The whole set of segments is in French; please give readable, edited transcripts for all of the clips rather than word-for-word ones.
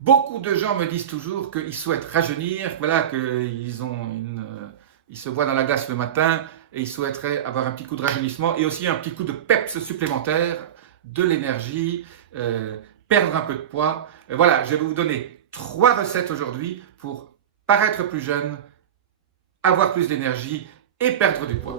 Beaucoup de gens me disent toujours qu'ils souhaitent rajeunir, voilà, ils se voient dans la glace le matin et ils souhaiteraient avoir un petit coup de rajeunissement et aussi un petit coup de peps supplémentaire, de l'énergie, perdre un peu de poids. Voilà, je vais vous donner 3 recettes aujourd'hui pour paraître plus jeune, avoir plus d'énergie et perdre du poids.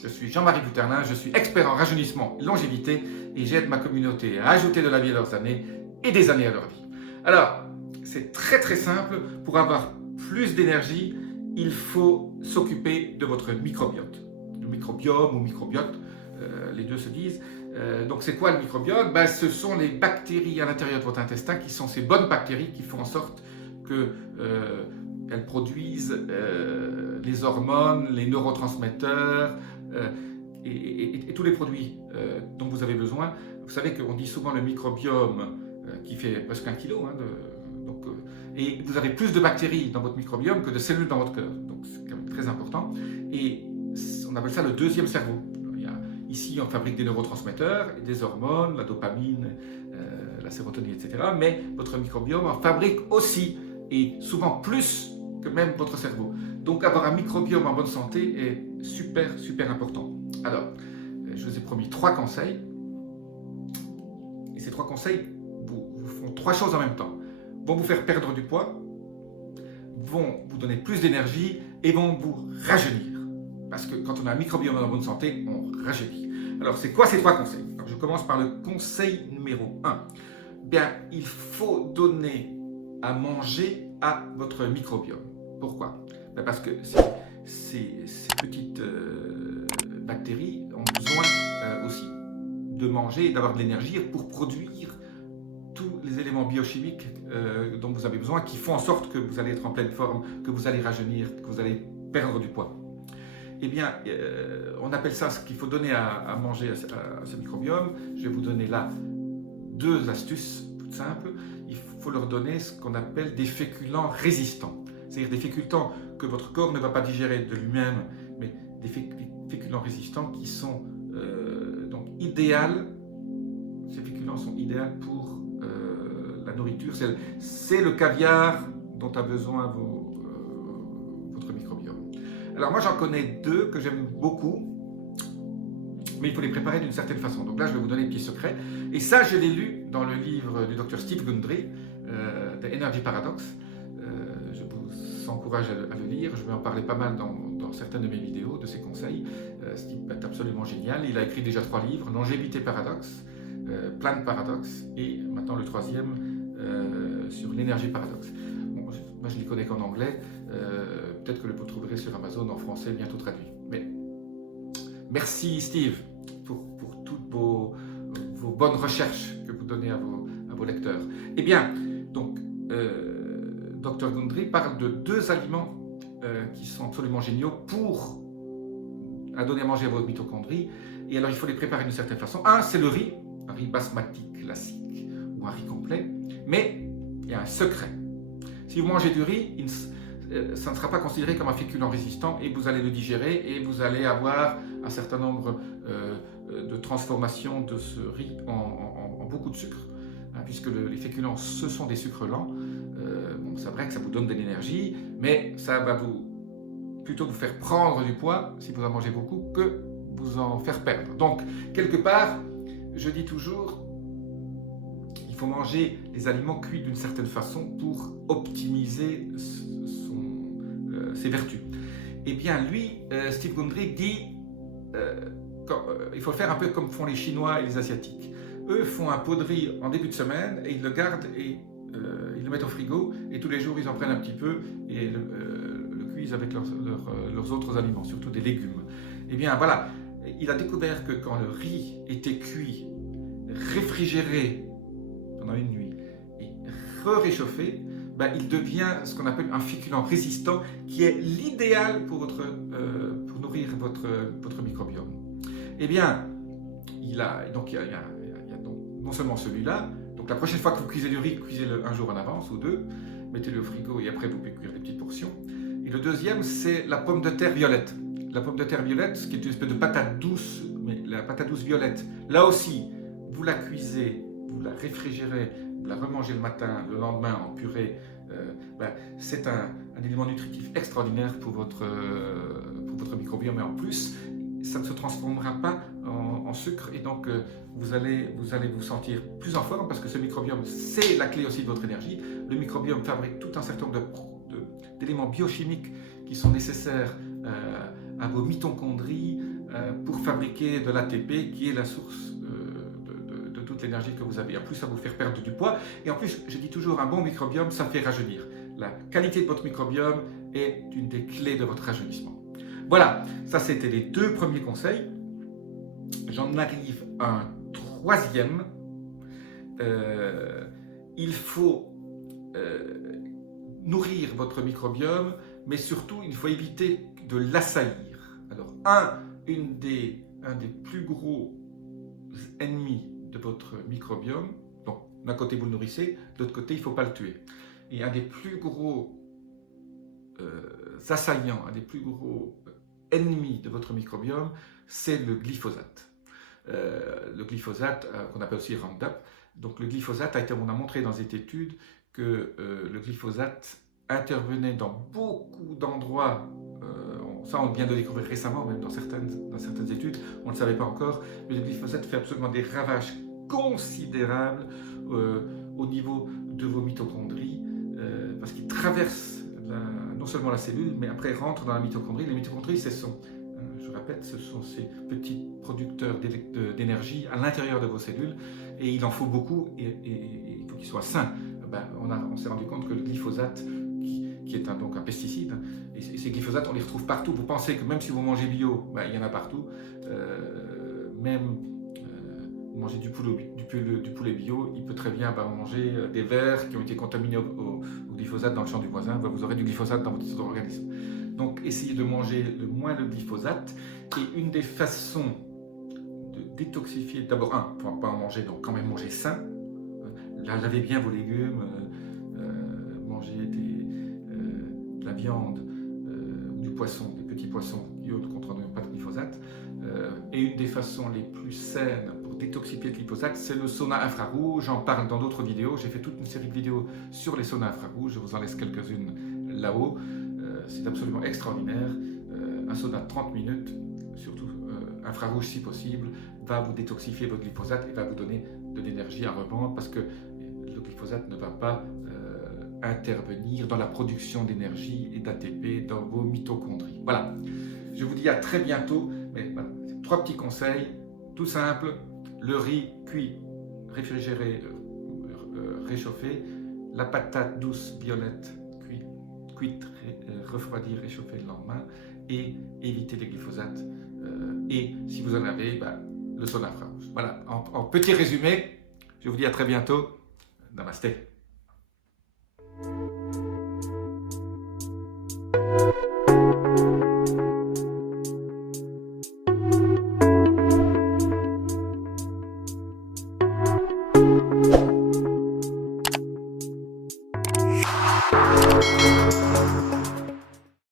Je suis Jean-Marie Bouterlin, je suis expert en rajeunissement et longévité et j'aide ma communauté à ajouter de la vie à leurs années et des années à leur vie. Alors, c'est très très simple. Pour avoir plus d'énergie, il faut s'occuper de votre microbiote. Le microbiome ou microbiote, les deux se disent. Donc c'est quoi le microbiote? Ce sont les bactéries à l'intérieur de votre intestin qui sont ces bonnes bactéries qui font en sorte que elles produisent les hormones, les neurotransmetteurs et tous les produits dont vous avez besoin. Vous savez qu'on dit souvent le microbiome qui fait presque 1 kilo. Et vous avez plus de bactéries dans votre microbiome que de cellules dans votre cœur. Donc c'est quand même très important. Et on appelle ça le deuxième cerveau. Ici, on fabrique des neurotransmetteurs, des hormones, la dopamine, la sérotonine, etc. Mais votre microbiome en fabrique aussi, et souvent plus que même votre cerveau. Donc avoir un microbiome en bonne santé est super, super important. Alors, je vous ai promis 3 conseils. Et ces 3 conseils vous font 3 choses en même temps. Vont vous faire perdre du poids, vont vous donner plus d'énergie et vont vous rajeunir. Parce que quand on a un microbiome en bonne santé, on rajeunit. Alors, c'est quoi ces 3 conseils? Alors, je commence par le conseil numéro 1. Il faut donner à manger à votre microbiome. Pourquoi? Parce que ces petites bactéries ont besoin aussi de manger et d'avoir de l'énergie pour produire tous les éléments biochimiques dont vous avez besoin, qui font en sorte que vous allez être en pleine forme, que vous allez rajeunir, que vous allez perdre du poids. On appelle ça ce qu'il faut donner à manger à ce microbiome. Je vais vous donner là 2 astuces toutes simples. Il faut leur donner ce qu'on appelle des féculents résistants. C'est-à-dire des féculents que votre corps ne va pas digérer de lui-même, mais des féculents résistants qui sont donc idéaux. Ces féculents sont idéaux pour la nourriture. C'est le caviar dont a besoin votre microbiome. Alors moi j'en connais 2 que j'aime beaucoup, mais il faut les préparer d'une certaine façon. Donc là je vais vous donner le petit secret. Et ça je l'ai lu dans le livre du docteur Steve Gundry, The Energy Paradox. Je vous encourage à le lire. Je vais en parler pas mal dans certaines de mes vidéos, de ses conseils. Steve est absolument génial. Il a écrit déjà 3 livres, Longévité Paradoxe, Plan Paradoxe et maintenant le 3e sur l'énergie paradoxe. Bon, moi je les connais qu'en anglais, peut-être que vous le trouverez sur Amazon en français bientôt traduit. Mais merci Steve pour toutes vos bonnes recherches que vous donnez à vos lecteurs. Donc Dr Gundry parle de 2 aliments qui sont absolument géniaux pour donner à manger à vos mitochondries. Et alors il faut les préparer d'une certaine façon. Un, c'est le riz, un riz basmati classique ou un riz complet, mais il y a un secret. Si vous mangez du riz, ça ne sera pas considéré comme un féculent résistant et vous allez le digérer et vous allez avoir un certain nombre de transformations de ce riz en beaucoup de sucre, puisque les féculents, ce sont des sucres lents. C'est vrai que ça vous donne de l'énergie, mais ça va plutôt vous faire prendre du poids si vous en mangez beaucoup que vous en faire perdre. Donc, quelque part, je dis toujours, il faut manger les aliments cuits d'une certaine façon pour optimiser ses vertus. Lui, Steve Gundry dit il faut faire un peu comme font les Chinois et les Asiatiques. Eux font un pot de riz en début de semaine et ils le gardent et ils le mettent au frigo et tous les jours ils en prennent un petit peu et le cuisent avec leurs autres aliments, surtout des légumes. Voilà, il a découvert que quand le riz était cuit, réfrigéré pendant une nuit et réchauffé, il devient ce qu'on appelle un féculent résistant qui est l'idéal pour nourrir votre microbiome. Il y a donc non seulement celui-là, donc la prochaine fois que vous cuisez du riz, cuisez-le un jour en avance ou 2, mettez-le au frigo et après vous pouvez cuire des petites portions. Et le deuxième, c'est la pomme de terre violette. la pomme de terre violette, qui est une espèce de patate douce, mais la patate douce violette, là aussi, vous la cuisez, vous la réfrigérez, vous la remangez le matin, le lendemain en purée. C'est un élément nutritif extraordinaire pour votre microbiome. Et en plus, ça ne se transformera pas en sucre et donc vous allez vous sentir plus en forme parce que ce microbiome, c'est la clé aussi de votre énergie. Le microbiome fabrique tout un certain nombre d'éléments biochimiques qui sont nécessaires à vos mitochondries pour fabriquer de l'ATP qui est la source de toute l'énergie que vous avez. En plus, ça va vous faire perdre du poids. Et en plus, je dis toujours, un bon microbiome, ça fait rajeunir. La qualité de votre microbiome est une des clés de votre rajeunissement. Voilà, ça c'était les 2 premiers conseils. J'en arrive à un 3e. Il faut nourrir votre microbiome, mais surtout, il faut éviter de l'assaillir. Alors, un des plus gros ennemis de votre microbiome, donc d'un côté vous le nourrissez, de l'autre côté il ne faut pas le tuer. Et un des plus gros assaillants, un des plus gros ennemis de votre microbiome, c'est le glyphosate. Le glyphosate, qu'on appelle aussi Roundup. Donc le glyphosate, on a montré dans cette étude que le glyphosate intervenait dans beaucoup d'endroits. Ça, on vient de le découvrir récemment, même dans certaines études, on ne le savait pas encore, mais le glyphosate fait absolument des ravages considérables au niveau de vos mitochondries, parce qu'il traverse non seulement la cellule, mais après rentre dans la mitochondrie. Les mitochondries, je répète, ce sont ces petits producteurs d'énergie à l'intérieur de vos cellules, et il en faut beaucoup, et il faut qu'ils soient sains. On s'est rendu compte que le glyphosate, qui est donc un pesticide, et ces glyphosates, on les retrouve partout. Vous pensez que même si vous mangez bio, il y en a partout. Vous mangez du poulet bio, il peut très bien manger des vers qui ont été contaminés au glyphosate dans le champ du voisin. Vous aurez du glyphosate dans votre organisme. Donc essayez de manger le moins de glyphosate. Et une des façons de détoxifier, d'abord, pas en manger, donc quand même manger sain. Lavez bien vos légumes, mangez de la viande, du poisson, des petits poissons qui ne contiennent pas de glyphosate. Et une des façons les plus saines pour détoxifier le glyphosate, c'est le sauna infrarouge. J'en parle dans d'autres vidéos. J'ai fait toute une série de vidéos sur les saunas infrarouges. Je vous en laisse quelques-unes là-haut. C'est absolument extraordinaire. Un sauna de 30 minutes, surtout infrarouge si possible, va vous détoxifier votre glyphosate et va vous donner de l'énergie à revendre parce que le glyphosate ne va pas intervenir dans la production d'énergie et d'ATP dans vos mitochondries. Voilà, je vous dis à très bientôt. Mais voilà, 3 petits conseils, tout simples. Le riz cuit, réfrigéré, réchauffé. La patate douce violette cuite, refroidie, réchauffée le lendemain. Et éviter les glyphosates. Et si vous en avez, le sauna infrarouge. Voilà, en petit résumé, je vous dis à très bientôt. Namasté.